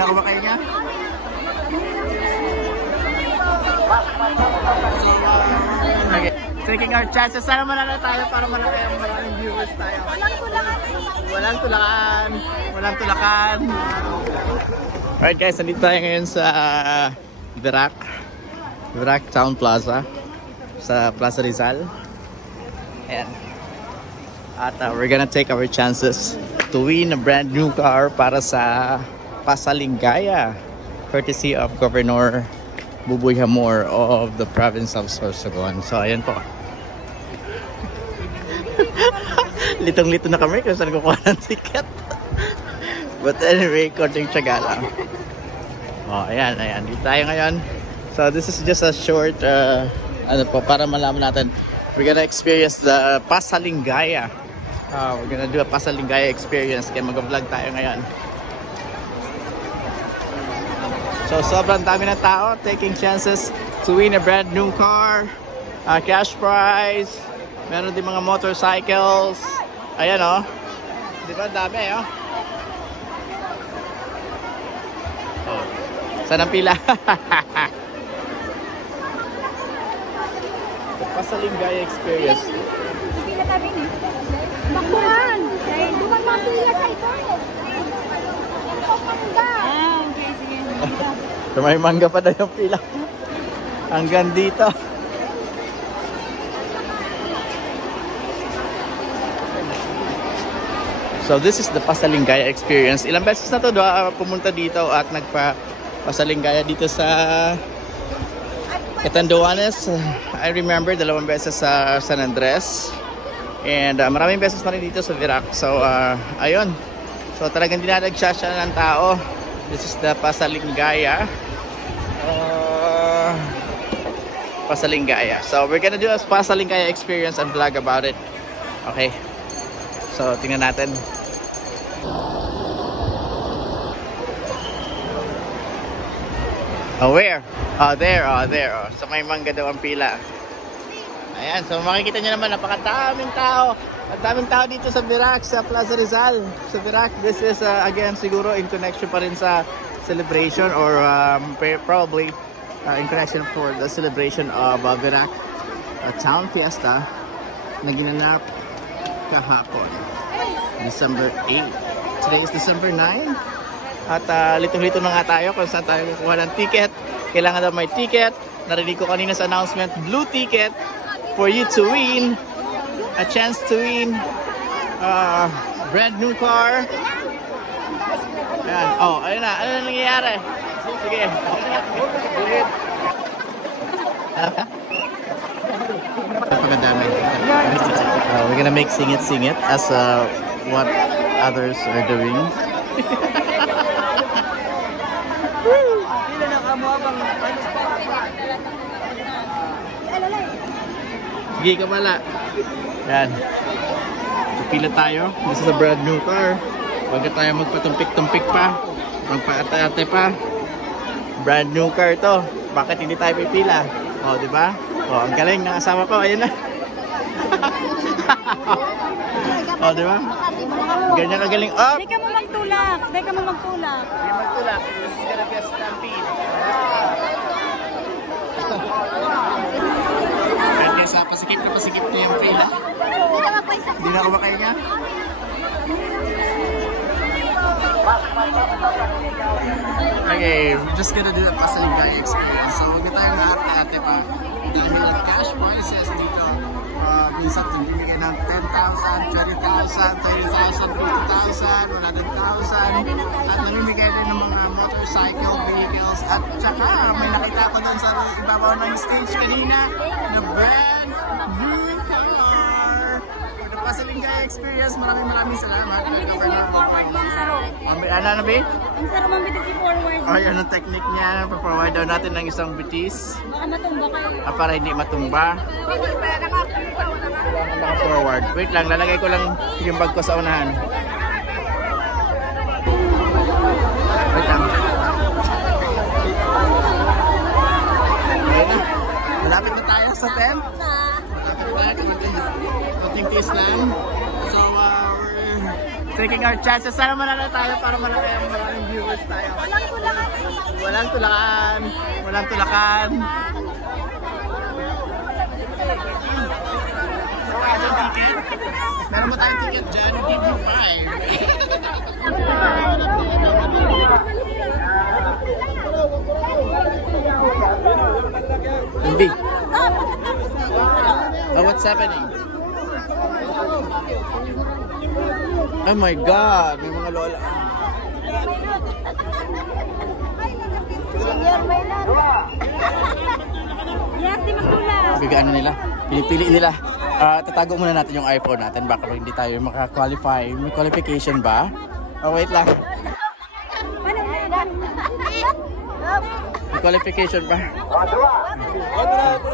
na ako makahinga. Okay. Taking our chances. Sana manala tayo para malaki ang maraming viewers tayo. Walang tulakan. Walang tulakan. Alright guys, nandito tayo ngayon sa Virac Town Plaza. Sa Plaza Rizal. Ayan. At we're gonna take our chances to win a brand new car para sa Pasalingaya, courtesy of Governor Buboy Hamor of the province of Sorsogon. So ayan po. Litong-lito na kami kung saan kukuha ng ticket. But anyway, konting tiyaga lang. Oh, ayan. Dito tayo ngayon. So this is just a short ano po, para malaman natin. We're gonna experience the Pasalingaya. We're gonna do a Pasalingaya experience. Kaya mag-vlog tayo ngayon. So sobrang dami ng tao taking chances to win a brand new car, cash prize, meron din mga motorcycles. Ayan oh. Di ba dami oh. Oh. Saan ang pila? The Pasalingaya experience. Pila kami ni. Bakbuhan. Duman mga pila sa ito. Okay, sige. So may mangga pa na yung pila. Hanggang dito. So this is the Pasalingaya experience. Ilang beses na to pumunta dito at nagpa-Pasalingaya dito sa Catanduanes. I remember 2 beses sa San Andres. And maraming beses na rin dito sa Virac. So ayun. So talagang dinadagsya siya ng tao. This is the Pasalingaya. Pasalingaya. So we're gonna do a Pasalingaya experience and vlog about it. Okay. So tingnan natin. Oh, where? Oh, there. Oh. So may mangga daw ang pila. Ayan. So makikita nyo naman, napakadaming tao. Ang daming tao dito sa Virac, sa Plaza Rizal. Sa Virac, this is again siguro in connection pa rin sa celebration or probably in connection for the celebration of Virac Town Fiesta na ginanap kahapon, December 8. Today is December 9. At litong-lito na nga tayo kung saan tayo kukuha ng ticket. Kailangan daw may ticket. Narinig ko kanina sa announcement, blue ticket for you to win. A chance to win brand new car. Ayan. Oh, ayun na. Ano na nangyayari? Sige. Napakadami. We're gonna make Sing It as what others are doing. Sige ka pala. Yan. Pila tayo. This is a brand new car. Huwag tayo magpatumpik-tumpik pa. Magpaate-ate pa. Brand new car to. Bakit hindi tayo pipila? O, di ba? O, ang galing ng asawa ko. Ayun na. O, di ba? Ganyan kagaling. Oh! Di ka mo magtulak. Di ka mo magtulak. This is gonna be a stampede. Kaya pasikip na yung pila. Hindi na ako makahinga. Okay, we're just gonna do a Pasalingaya experience. So, huwag na tayong ate pa. Dahil may cash prizes dito. Minsan, bibigyan ng 10,000, 20,000, 30,000, 50,000, 100,000. At namimigay din ng mga motorcycle vehicles. At saka, may nakita ko doon sa ibabaw ng stage kanina na brand new car. For the Pasalingaya experience, maraming salamat. Ang bilis mo forward mo ang saro. Ano na ba? Ang saro mang bilis i-forward. Ay, anong technique niya? Papawide daw natin ng isang bitis. Baka matumba kayo. Para hindi matumba. Naka-forward. Wait lang, lalagay ko lang yung bag ko sa unahan. Wait lang. Ayun na. Malapit na tayo sa tent. Malapit na tayo. Kunting kiss lang. So, we're taking our chances. Sana manala tayo para malaki ang maraming viewers tayo. Walang tulakan. Walang tulakan. Walang tulakan. Meron mo tayong ticket dyan, give you 5. Hindi. Oh, what's happening? Oh my God, may mga lola. Senior Maynard. Yes, di magtula. Bigyan nila. Pinipili nila. Tatago muna natin yung iPhone natin. Baka hindi tayo maka-qualify. May qualification ba? Oh, wait lang. May qualification ba?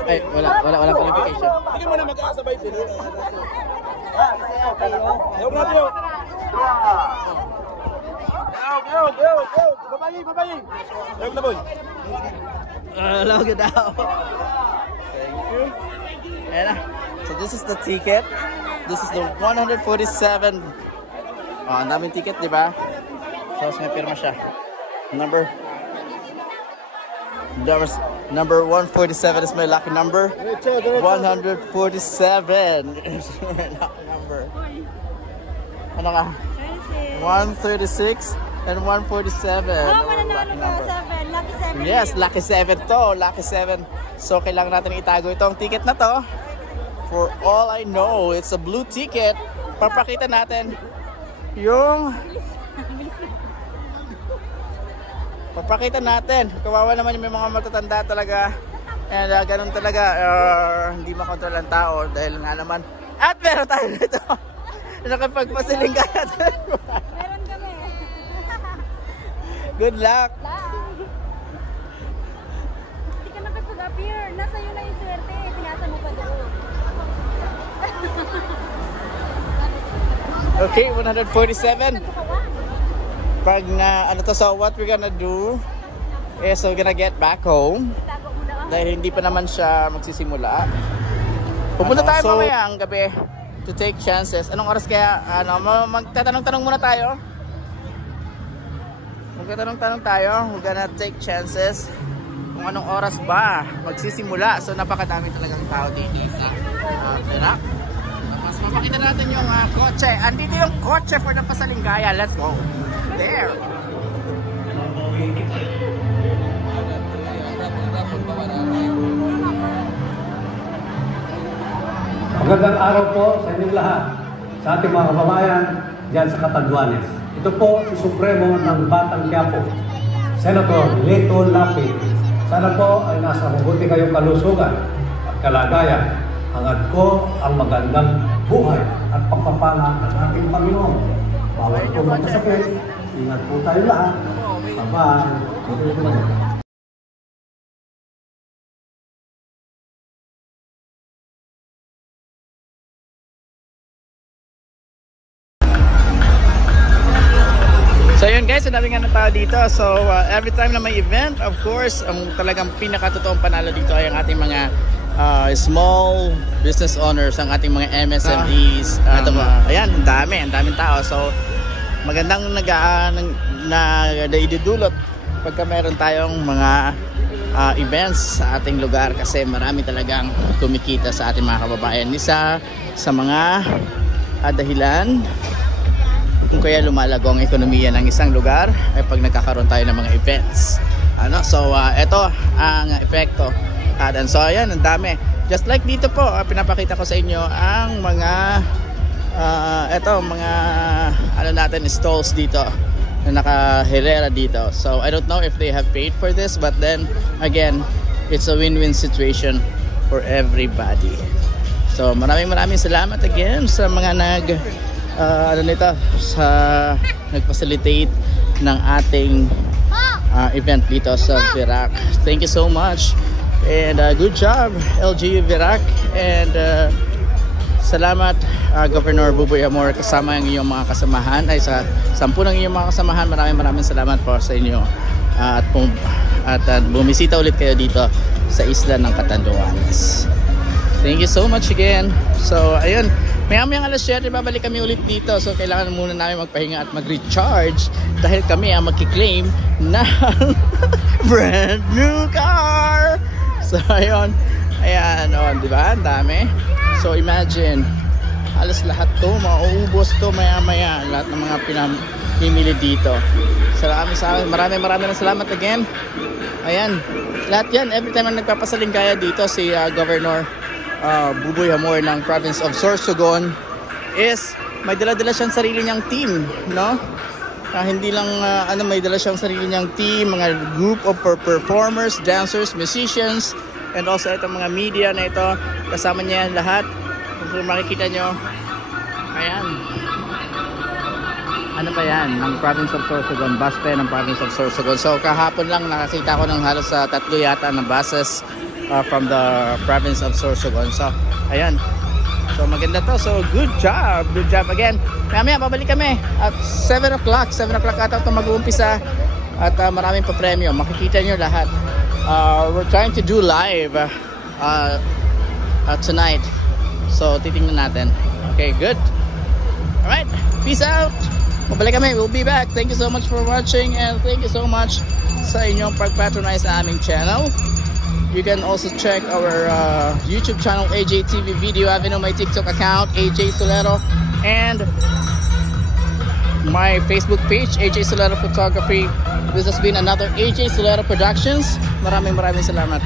Ay, wala qualification. Hindi mo na mag-aasabay sila. Ayaw na tayo. Ayaw. Babayi. Ayaw na boy. Logo daw. Thank you. Ayan na. So this is the ticket. This is the 147. Oh, ang daming ticket, di ba? So may pirma siya. Number 147 is my lucky number. 147 is my lucky number. Ano ka? 136 and 147. Oh, mananalo ka 7. Lucky 7. Yes, lucky 7 to. Lucky 7. So kailangan natin itago itong ticket na to. For all I know, it's a blue ticket. Papakita natin yung... Papakita natin. Kawawa naman yung may mga matatanda talaga. And ganun talaga, hindi makontrol ang tao dahil nga naman. At meron tayo dito. Nakapagpasiling ka natin. Meron kami. Good luck. Hindi ka nakapag-appear. Nasa iyo na yung swerte. Pinasa mo pa doon. Okay, 147. Pag ano to, so what we're gonna do is we're gonna get back home. Tago mo na. Dahil hindi pa naman siya magsisimula. Pupunta tayo mamaya ang gabi to take chances. Anong oras kaya? Magtatanong-tanong muna tayo. Magtatanong-tanong tayo. We're gonna take chances kung anong oras ba magsisimula. So napakadami talagang tao dito sa Perak. Tapos mapakita natin yung kotse. Andito yung kotse for the Pasalinggaya. Let's go. There. Magandang araw po sa inyong lahat, sa ating mga kababayan dyan sa Catanduanes. Ito po si Supremo ng Batang Quiapo, Senator Leto Lapid. Sana po ay nasa mabuti kayong kalusugan at kalagayan. Hangad ko ang magandang buhay at pagpapala ng ating Panginoon. Bawal po magkasakit. Ingat po tayo lahat. Bye-bye. So yun guys, sinabi nga ng tao dito. So every time na may event, of course, ang talagang pinakatotoong panalo dito ay ang ating mga small business owners, ang ating mga MSMEs. Ayan, ang daming tao. So magandang naidudulot pagka meron tayong mga events sa ating lugar kasi marami talagang kumikita sa ating mga kababayan. Isa sa mga dahilan kung kaya lumalago ang ekonomiya ng isang lugar ay pag nagkakaroon tayo ng mga events. So ito ang epekto. And so ayan, ang dami. Just like dito po, pinapakita ko sa inyo ang mga natin stalls dito na nakahilera dito. So I don't know if they have paid for this, but then again, it's a win-win situation for everybody. So maraming salamat again sa mga nag-facilitate ng ating event dito sa Virac. Thank you so much and good job LGU Virac and salamat Governor Buboy Amor kasama ang iyong mga kasamahan ay sa 10 ng iyong mga kasamahan. Maraming salamat po sa inyo at bumisita ulit kayo dito sa isla ng Catanduanes. Thank you so much again. So ayun, Mayang alas 7, babalik kami ulit dito. So kailangan muna namin magpahinga at mag-recharge dahil kami ang magki-claim ng brand new car. So ayun. Ayan, di ba? Ang dami. So imagine, halos lahat to, mauubos to maya-maya. Lahat ng mga pinamimili dito. Maraming salamat again. Ayan, lahat yan. Every time na nagpapasaling kaya dito si Governor Buboy Hamor ng province of Sorsogon is may dala-dala siyang sarili niyang team, no? Hindi lang may dala siyang sarili niyang team, mga group of performers, dancers, musicians, and also itong mga media na ito, kasama niya yan lahat. Kung makikita nyo, ayan, ano pa yan, ng province of Sorsogon, bus pa ng province of Sorsogon. So kahapon lang nakakita ko ng halos 3 yata na buses from the province of Sorsogon. So ayan, so maganda to. So good job again. Mamaya babalik kami at 7 o'clock ata ito mag-uumpisa at maraming pa premyo, makikita nyo lahat. We're trying to do live tonight, so titingnan natin. Okay, good. Alright, peace out. Babalik kami, we'll be back. Thank you so much for watching, and thank you so much sa inyong pag-patronize sa aming channel. You can also check our YouTube channel, AJ TV Video Avenue, my TikTok account, AJ Solero, and my Facebook page, AJ Solero Photography. This has been another AJ Solero Productions. Maraming salamat.